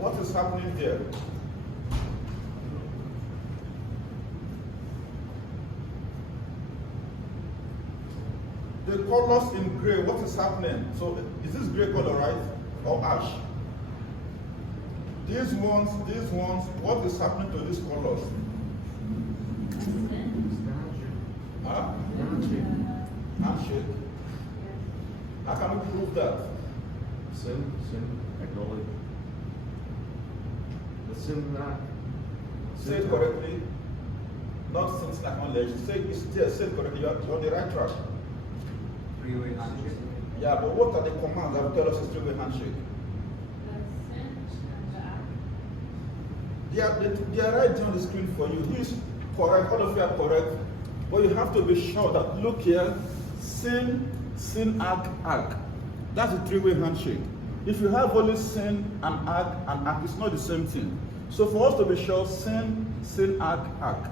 what is happening there? The colors in gray, what is happening? So is this gray color, right? Or ash? These ones, what is happening to these colors? Huh? Handshake. How can we prove that? Sin, acknowledge. The sin that. Say it correctly. Not since acknowledge. Say it correctly. You're on the right track. Three-way handshake. Yeah, but what are the commands that will tell us it's three-way handshake? They are right there on the screen for you. Who is correct? All of you are correct. But you have to be sure that, look here, sin, ag. That's a three-way handshake. If you have only sin and ag, it's not the same thing. So for us to be sure, sin, ag.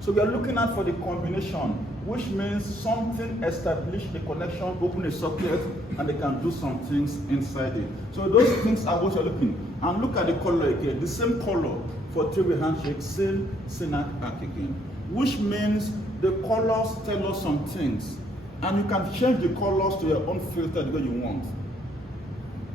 So we are looking at for the combination, which means something establish a connection, open a socket, and they can do some things inside it. So those things are what you're looking. And look at the color again, the same color for three-way handshake, sin, ag again. Which means the colors tell us some things. And you can change the colors to your own filter the way you want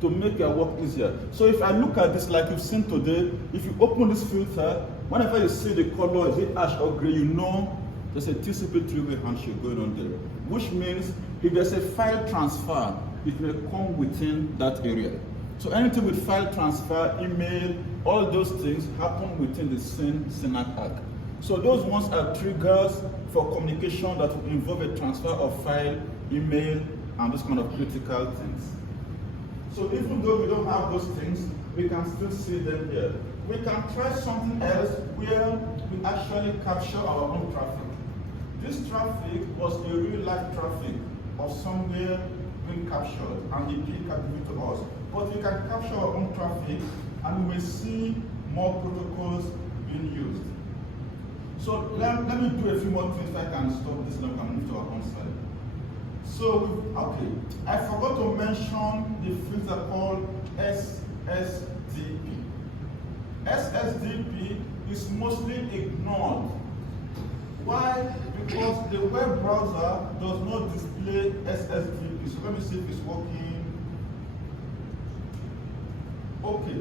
to make your work easier. So if I look at this like you've seen today, if you open this filter, whenever you see the color, is it ash or gray, you know there's a TCP three-way handshake going on there. Which means if there's a file transfer, it may come within that area. So anything with file transfer, email, all those things happen within the sin ag. So those ones are triggers for communication that will involve a transfer of file, email, and those kind of critical things. So even though we don't have those things, we can still see them here. We can try something else where we actually capture our own traffic. This traffic was a real life traffic of somewhere being captured, and the key can give it to us. But we can capture our own traffic, and we may see more protocols being used. So let me do a few more things if I can stop this and I can move to our own side. So, okay, I forgot to mention the filter called SSDP. SSDP is mostly ignored. Why? Because the web browser does not display SSDP. So let me see if it's working. Okay.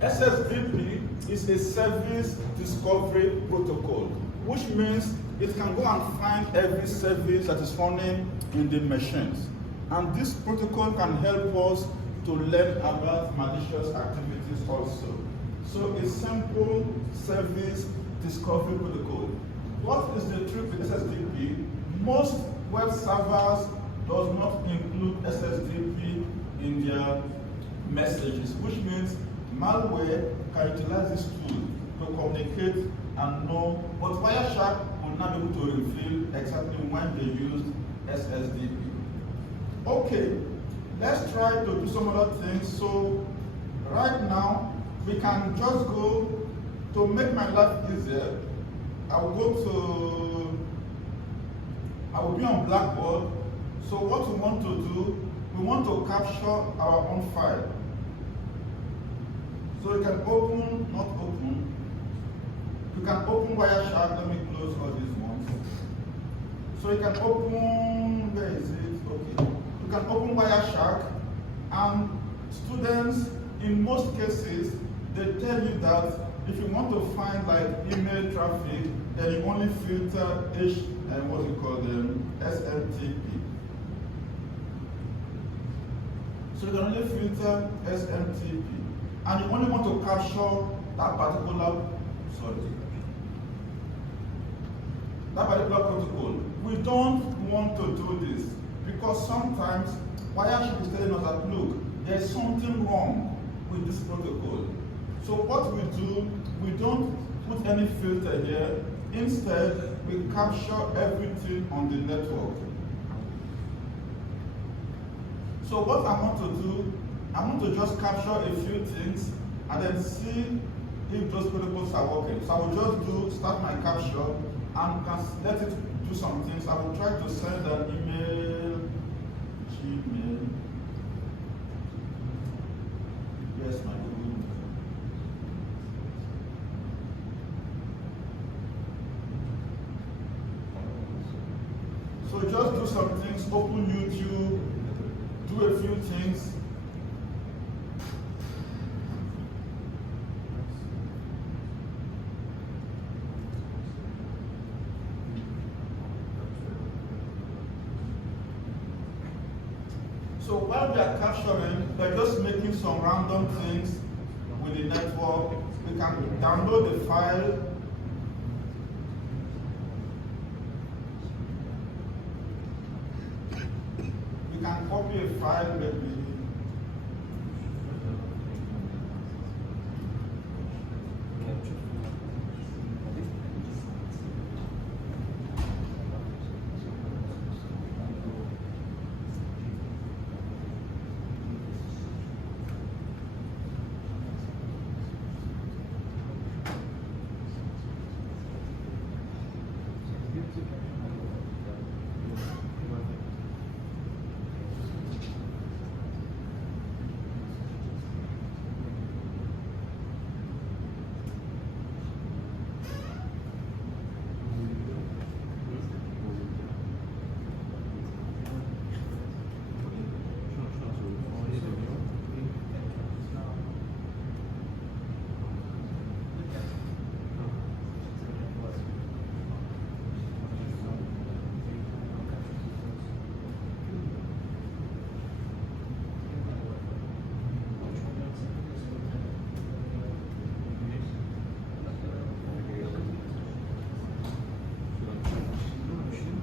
SSDP is a service discovery protocol, which means it can go and find every service that is running in the machines. And this protocol can help us to learn about malicious activities also. So a simple service discovery protocol. What is the trick with SSDP? Most web servers does not include SSDP in their messages, which means malware can utilize this tool to communicate and know, but Wireshark will not be able to reveal exactly when they used SSDP. Okay, let's try to do some other things. So right now, we can just go to make my life easier. I will be on Blackboard. So what we want to do, we want to capture our own file. So you can open, not open. You can open Wireshark. Let me close all these ones. So you can open, where is it? Okay. You can open Wireshark, and students, in most cases, they tell you that if you want to find like email traffic, then you only filter SMTP. So you can only filter SMTP. And you only want to capture that particular protocol. We don't want to do this because sometimes Wireshark is telling us that, look, there's something wrong with this protocol. So what we do, we don't put any filter here. Instead, we capture everything on the network. So what I want to do, I want to just capture a few things and then see if those protocols are working. So I will just start my capture and let it do some things. I will try to send an email, Gmail. Yes, my good. So just do some things, open YouTube, do a few things. So while we are capturing, we're just making some random things with the network. We can download the file. We can copy a file maybe.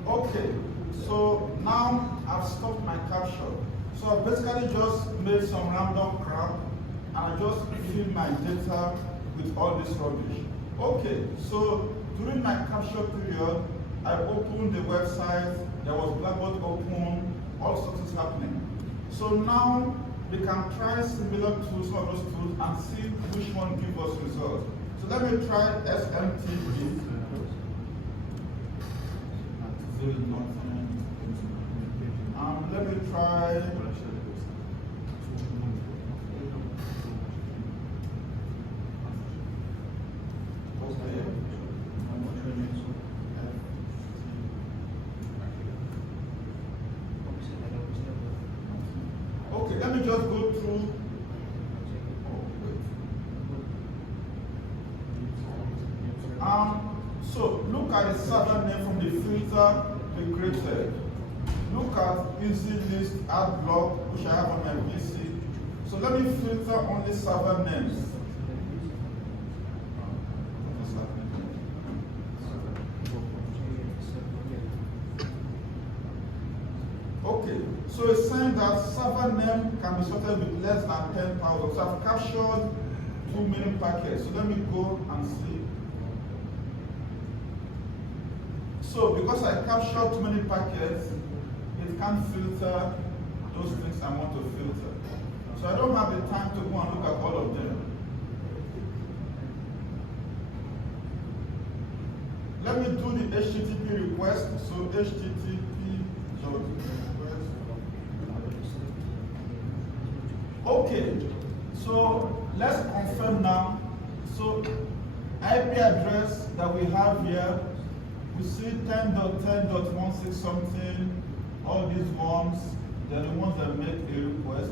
Okay, so now I've stopped my capture. So I basically just made some random crap and I just filled my data with all this rubbish. Okay, so during my capture period, I opened the website, there was Blackboard open, all sorts is happening. So now we can try similar tools, some of those tools, and see which one gives us results. So let me try SMTP. Let me try. Okay, let me just go through. So look at the server name from the filter we created. Look at easy list add block, which I have on my PC. So let me filter only server names. Okay, so it's saying that server name can be sorted with less than 10,000. So I've captured 2 million packets. So let me go and see. So because I captured too many packets, it can't filter those things I want to filter. So I don't have the time to go and look at all of them. Let me do the HTTP request. So HTTP request. Okay, so let's confirm now. So IP address that we have here, we see 10.10.16 something, all these ones, they're the ones that make a request.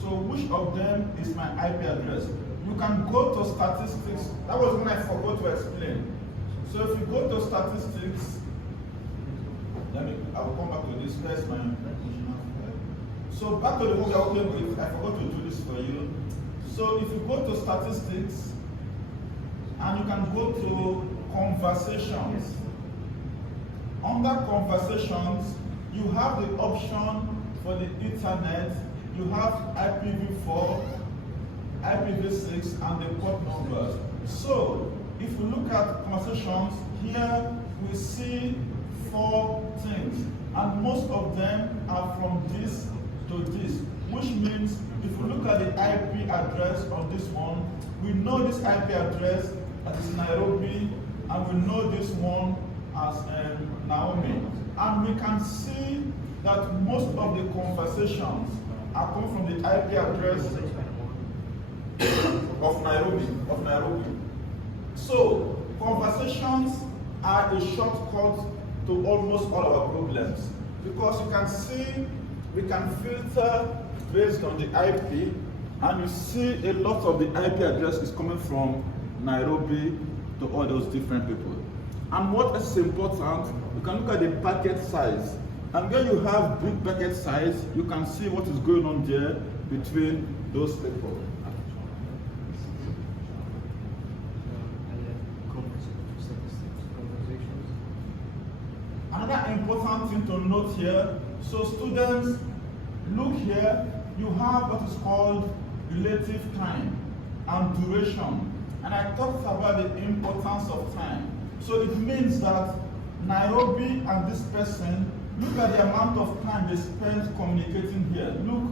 So which of them is my IP address? You can go to statistics. That was when I forgot to explain. So if you go to statistics, I'll come back to this. That's my So back to the one I forgot to do this for you. So if you go to statistics, and you can go to conversations. Under conversations, you have the option for the Ethernet. You have IPv4, IPv6, and the port numbers. So if you look at conversations, here we see 4 things, and most of them are from this to this, which means if you look at the IP address of this one, we know this IP address that is Nairobi, and we know this one as Naomi. And we can see that most of the conversations are coming from the IP address of Nairobi. So conversations are a shortcut to almost all our problems, because you can see we can filter based on the IP, and you see a lot of the IP address is coming from Nairobi to all those different people. And what is important, you can look at the packet size. And when you have big packet size, you can see what is going on there between those people. Another important thing to note here, so students, look here, you have what is called relative time and duration. And I talked about the importance of time. So it means that Nairobi and this person, look at the amount of time they spent communicating here. Look,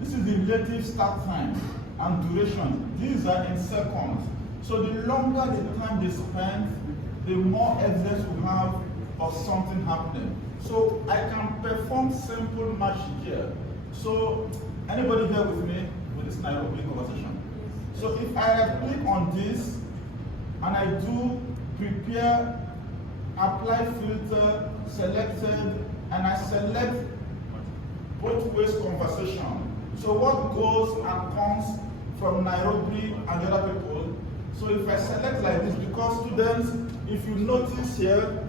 this is the relative start time and duration. These are in seconds. So the longer the time they spend, the more evidence we have of something happening. So I can perform simple magic here. So anybody here with me with this Nairobi conversation? So if I click on this and I do prepare, apply filter, selected, and I select both ways conversation. So what goes and comes from Nairobi and the other people. So if I select like this, because students, if you notice here,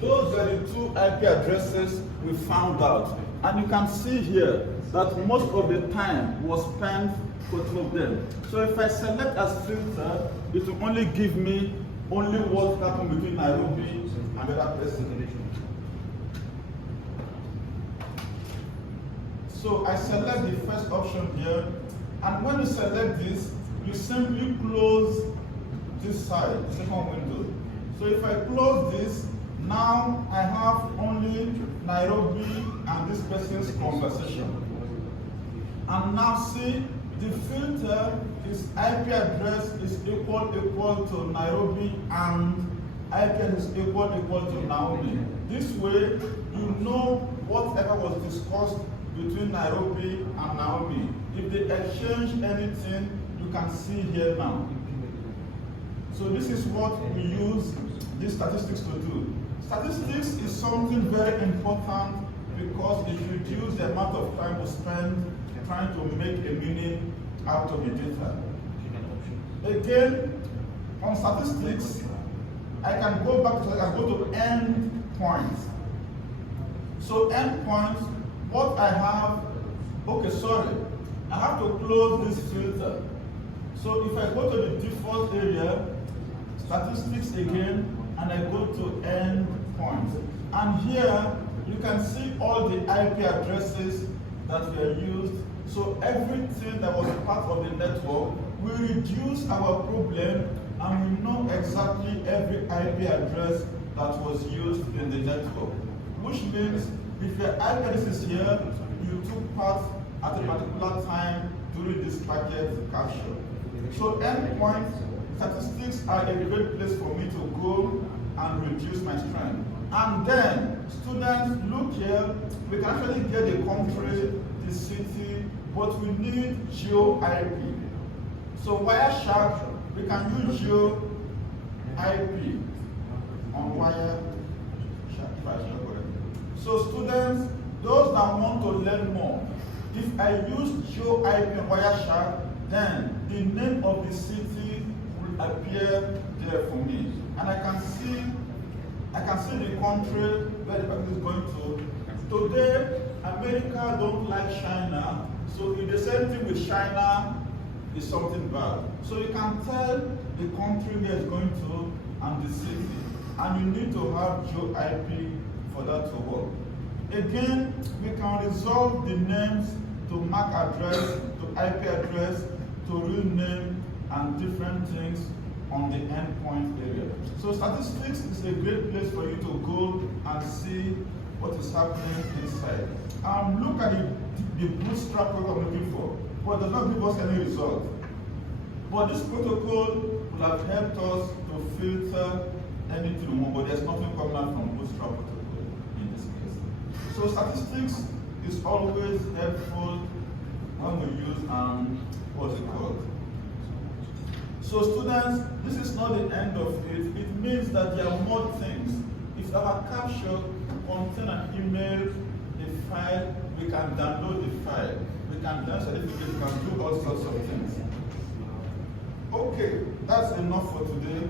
those are the two IP addresses we found out. And you can see here that most of the time was spent for two of them. So if I select as filter, it will only give me only what happened between Nairobi and the other person. So I select the first option here, and when you select this, you simply close this side, the second window. So if I close this, now I have only Nairobi and this person's conversation. And now see, the filter is IP address is equal to Nairobi and IP address is equal to Naomi. This way, you know whatever was discussed between Nairobi and Naomi. If they exchange anything, you can see here now. So this is what we use these statistics to do. Statistics is something very important because it reduces the amount of time we spend trying to make a meaning out of the data. Again, on statistics, I can go back to, I can go to end point. So end point, what I have, okay, sorry, I have to close this filter. So if I go to the default area, statistics again, and I go to end point. And here, you can see all the IP addresses that were used. So everything that was part of the network, we reduce our problem and we know exactly every IP address that was used in the network. Which means if your IP address is here, you took part at a particular time during this packet capture. So endpoint statistics are a great place for me to go and reduce my strength. And then, students, look here, we can actually get the country, the city, but we need geo IP. So Wireshark, we can use geo IP on Wireshark. So students, those that want to learn more, if I use geo IP on Wireshark, then the name of the city will appear there for me. And I can see the country where the packet is going to. Today, America don't like China, so if the same thing with China is something bad. So you can tell the country where it's going to and the city. And you need to have geo IP for that to work. Again, we can resolve the names to MAC address, to IP address, to real name, and different things on the endpoint area. So statistics is a great place for you to go and see what is happening inside. Look at the bootstrap protocol I'm looking for, but it does not give us any result. But this protocol will have helped us to filter anything more, but there's nothing coming out from bootstrap protocol in this case. So statistics is always helpful when we use what's it called? So students, this is not the end of it. It means that there are more things. If our capture contains an email, a file, we can download the file. We can download certificate, we can do all sorts of things. Okay, that's enough for today.